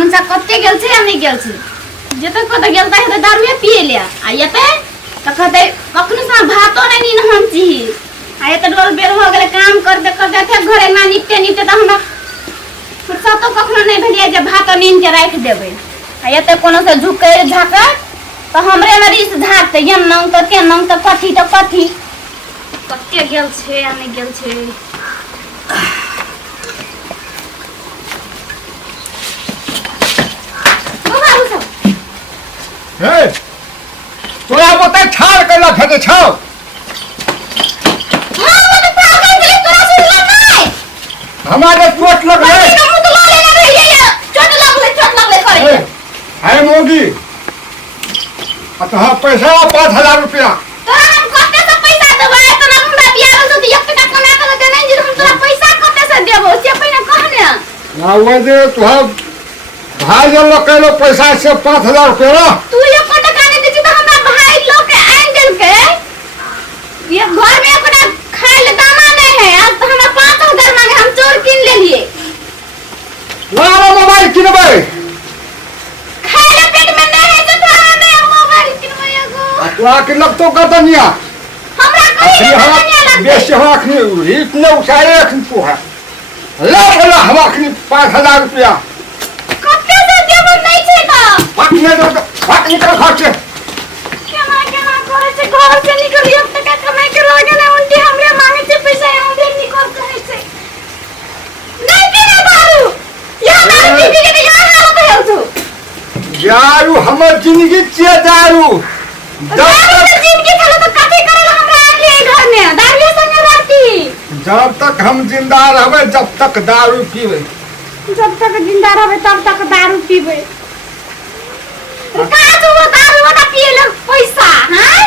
मुंसा कत्ते गेल छे या नहीं गेल छे जेते कत गेलता है दारू पिए ले आ येते त कहते कखनो सा भातो नहीं नीन हम छी आ येते डोल बेर हो गेले काम करते थे घरे ना निपटे त हमरा फुर्सतो कखनो नहीं भेलिए जे भातो नीन के राख देबे आ येते कोनो से झुके झाका तो हमरे में रिस झाकते यम नंग त के नंग त कथी कत्ते गेल छे या नहीं गेल छे हे तोरा बता ठाड़ करला फेटे छौ हां मत पागल जे तोरा सुनला नहीं हमारे चोट लग गए मुंह तो ले ले रही चोट लगले करे है मोगी अतः पैसा 5000 रुपया तोरा हम कते से पैसा देबे तोरा हमरा बियाह तो 1 टका कमा के दे नहीं जे हम तोरा पैसा कते से देबो से पहिने कहने ना वो जे तोहा भाई जन कहलो पैसा से 5000 रुपया तू 1 टका नहीं देती तो हमरा भाई लोग के आन देल के ये घर में अपना खाए ले दाना नहीं है आज तो हमरा 5000 मांगे हम चोर किन ले लिए ला मोबाइल किनबे खाए ले पेट में नहीं है तो तोरा में मोबाइल किनबे एगो तोरा के लगतो कतनिया हमरा कहीं नहीं लगता बेच हो अखनी इतने उठाए अखनी तू है ला बोला हम अखनी 5000 रुपया कते से देबो नहीं छे त पटने दो पटने का खर्च केना करे छे घर से निकल 1 टका कमाई के लागे ना उल्टी हमरे मांगे छे पैसा हमरे निकल करे छे नहीं पीना दारू या दारू पी के यहाँ हालत है तू दारू हमर जिंदगी छे दारू दारू से जिंदगी चलो तो कथि करेला हमरा आके घर में दारू संग रहती जब तक हम जिंदा रहबे जब तक दारू पीबे जब तक जिंदा रहबे तब तक दारू पीबे का जो वो दारू वाला पिए लोग पैसा हैं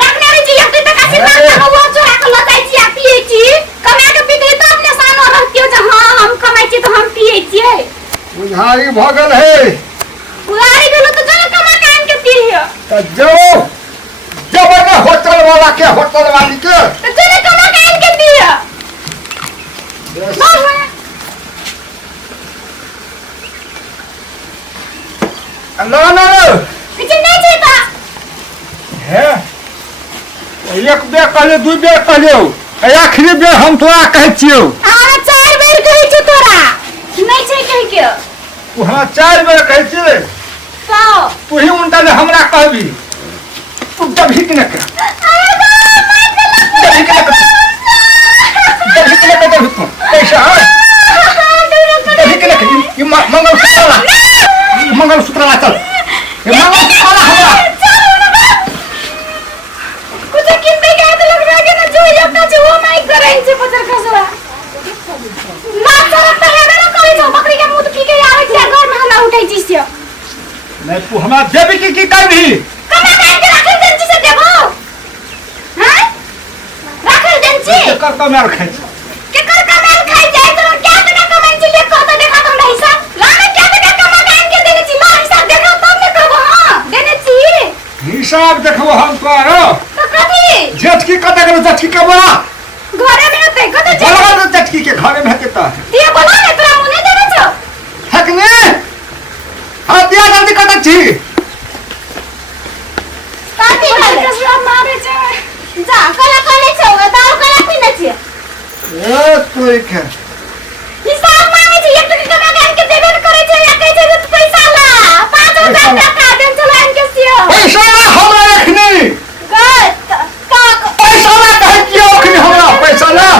रखने रे जी 1 टका से ना वो चोरा के लताई छी पिए छी कमा के पीते तो अपने सानो रहतियो जे हां हम कमाई छी तो हम पिए छिए बुझाई भगल है उधारी भेलो तो जने कमा के आन के पिए त जो जब ना होटल वाला के होटल वाली के तो जने कमा के आन के पिए ना ना किछ नहीं छेता है एक बेर कहले दू बेर कहले आखिरी बेर हम तोरा कहै छियौ हमरा 4 बेर कहै छी तोरा नहीं छै कह के तू हमरा 4 बेर कहै छियै तो तू ही उनटा ले हमरा कहबी तू दभी के न कर दभी के न कर पैसा दभी के न कर ये मंगलसूत्र ला चल ये मंगलसूत्र ला हमरा कुछ किन दे के तो लग रहा है ना जो एकटा छै वो माइक करे छै पत्थर खसवा ना चला त हेबे न करे छ बकरी के मुंह पी के आवे छै घर में हमरा उठै छी से नहीं तू हमरा देबी की करबी कमा के के रख देन छी से देबो हैं रख देन छी कर कमाल खाइ के कर कमाल खाइ जाय तो क्या टका कमाई छी ले कहत देखा हमरा हिसाब लाने क्या टका कमा के आन के देने छी ला हिसाब देखा तब न कहबो हां देने छी हिसाब देखबो हम तोरो तो कथि जेठकी कत कर जेठकी के बोला घरे में होते कत बोला तो जेठकी के घरे में हेते त ये बोला ने तोरा मुने देने छ हकने हां दिया जल्दी कत छी काटी कसरा मारे छ जा कला कले छ दारू कला पीने छी ए तोय के हिसाब मांगे छी 1 टका कमा के आन के देबे न करे छै या कहै छै जे पैसा ला 5000 टका देन चला आन के सियो पैसा ला हमरा रखनी गत काक पैसा ला कहै कियो रखनी हमरा पैसा ला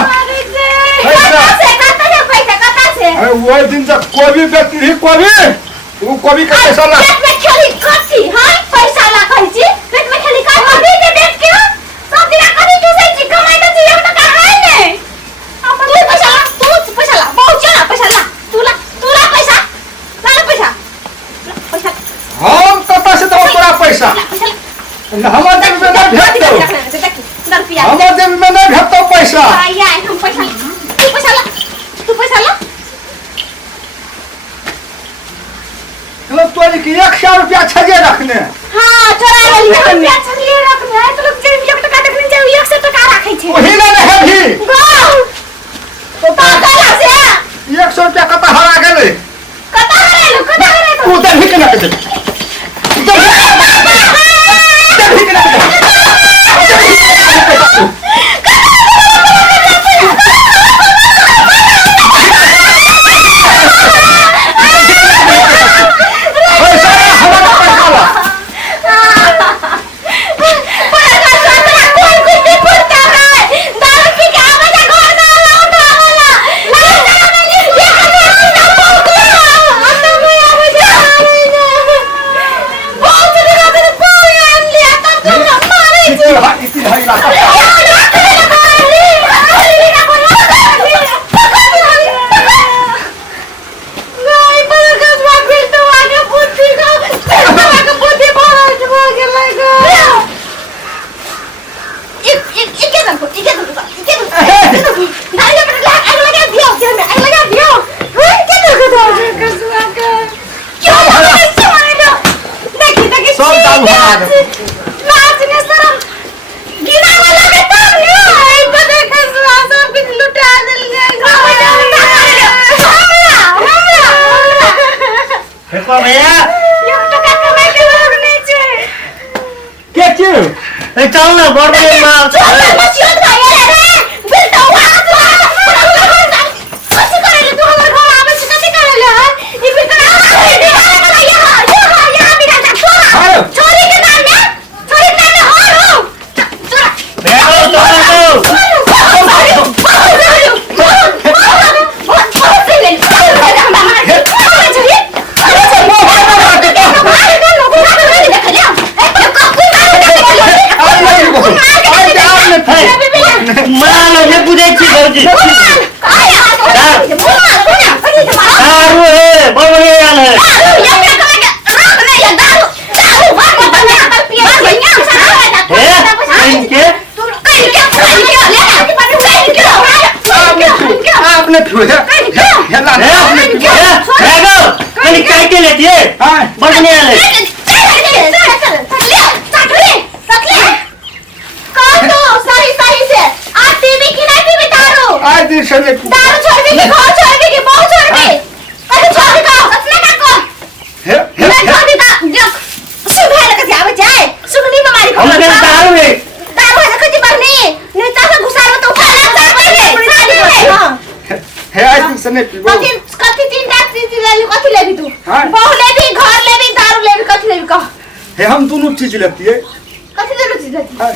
कता से अरे वो दिन जब कोबी बेचती थी कोबी वो कोबी का पैसा ला पेट में खेली कथि हां पैसा ला कहै छी पेट में खेली का कोबी के बेच के सब दिन कथि चूसै छी कमाई त छी 1 टका है ने अब तू पैसा ला बहुत चला पैसा ला तू ला पैसा पैसा हम कत से दो तोरा पैसा हमर दिन में नहीं भेट दो हमर दिन में नहीं भेट दो पैसा आया हम पैसा ला तू पैसा ला चलो तोरी की 100 रुपया छजे रखने हां चोरा वाली रुपया छलिए रखने है तो लोग जे 1 टका देखने जाय 100 टका राखै छै ओही ना है भी गौ तो कतला से 100 रुपया कत हरा गेलै कत हराइलो के दे चल ना बड़ हम दोनों चीज लेती है कथी दोनों चीज लेती है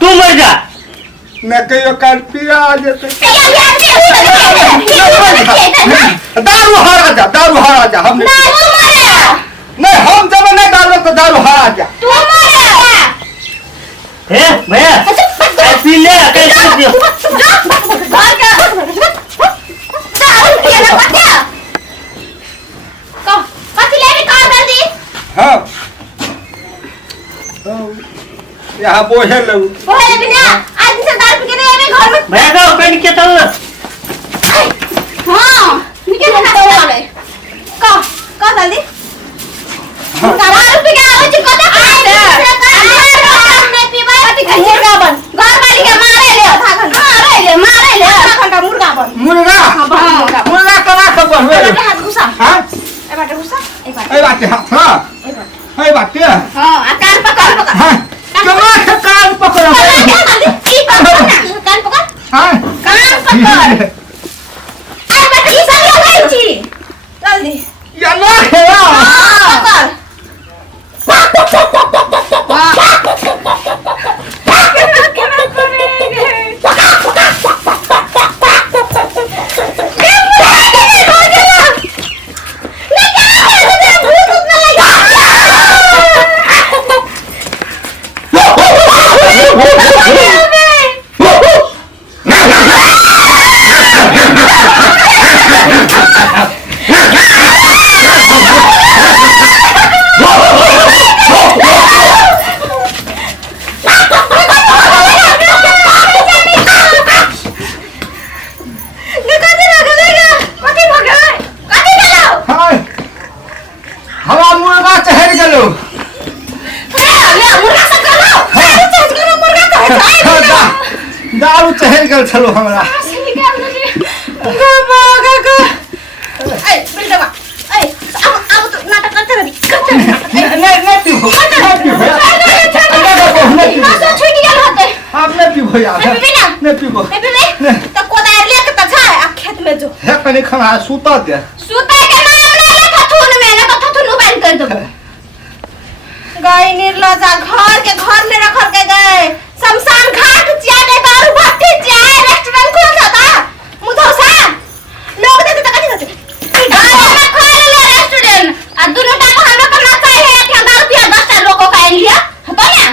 तू मर जा मैं कहियो काल पिया आ जेते दारू हरा जा हम नहीं हम जब नहीं डालो तो दारू हरा जा भैया पी ले हाँ यहाँ बोहे लगू आज से दारू पी के नहीं आवे घर में भैया का पेट के चल ना हां निकल ना चले का जल्दी दारू पी के आवे छी कत नहीं पीबा कथि खाई मुर्गा बन घर वाली के मारे ले आधा घंटा मारे ले आधा घंटा मुर्गा बन मुर्गा करा के बनवे हाथ घुसा हां ए बाटे घुसा ए बाटे हां ए बाटे हां आ कान पकड़ हां कमा कान पकड़ कान पकड़ हां कान पकड़ ए बाटे ई सब लगाई छी जल्दी या ना है पकड़ दारू चहल गेल छलो हमरा ए बेटा ए अब तो नाटक करते रही नहीं पीबो मासा छूट गेल होते आप नहीं पीबो यार नहीं पीबो तो कोदार लेके त छाए आ खेत में जो है कनी खाना सूता दे सुते के नाम ना ले थथुन में ना तो थथुन उबाल कर दो गई निर्लजा घर के घर में रखल के गए शमशान घाट चाटे दारू भट्टी चाय रेस्टोरेंट खोल था मुधौसा लोग देते त कथि होते गाय में खोल ले रेस्टोरेंट आ दोनों टाइम हमरा को ना चाहिए कि दारू पिया 10 लोगों का लिया तो ना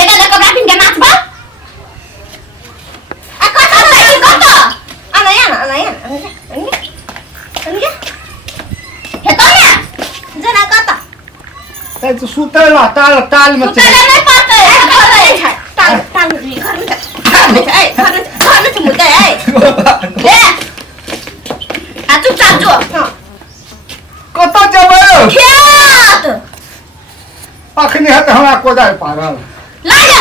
ये दादा कपड़ा पहन के नाचबा आ कथा सही कतो अनया हे तो ना जना कता ए तो सूतल ताल में उतरे नहीं पाते घर में है ताल में घर में है घर में तुम उतरे है ए आ तू चाप जो कत जबै खेत अखनी है हमरा कोदार पागल ला जा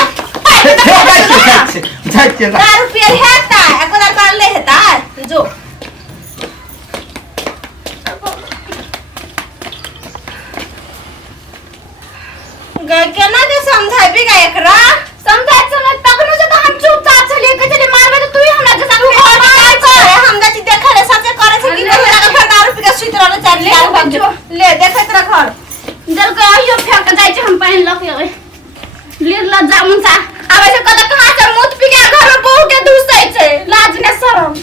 जाके ला दारू पिए हेता कोदार पार ले हेता जो केना के समझाबी का एकरा समझाई समझ तकनो से तो हम चुपचाप चले के चले मारबे तो तू ही हमरा के संग हम जाची देखे रे सचे करे से की करे लगा फिर दारू पी के सुत रहले चार ले भाग जो ले देखे तेरा घर जल के आइयो फेंक जाई छ हम पानी लक गए लीला जामुन सा आवे से कदा कहां से मुत पी के घर में बहू के दूसै छै लाज ने शरम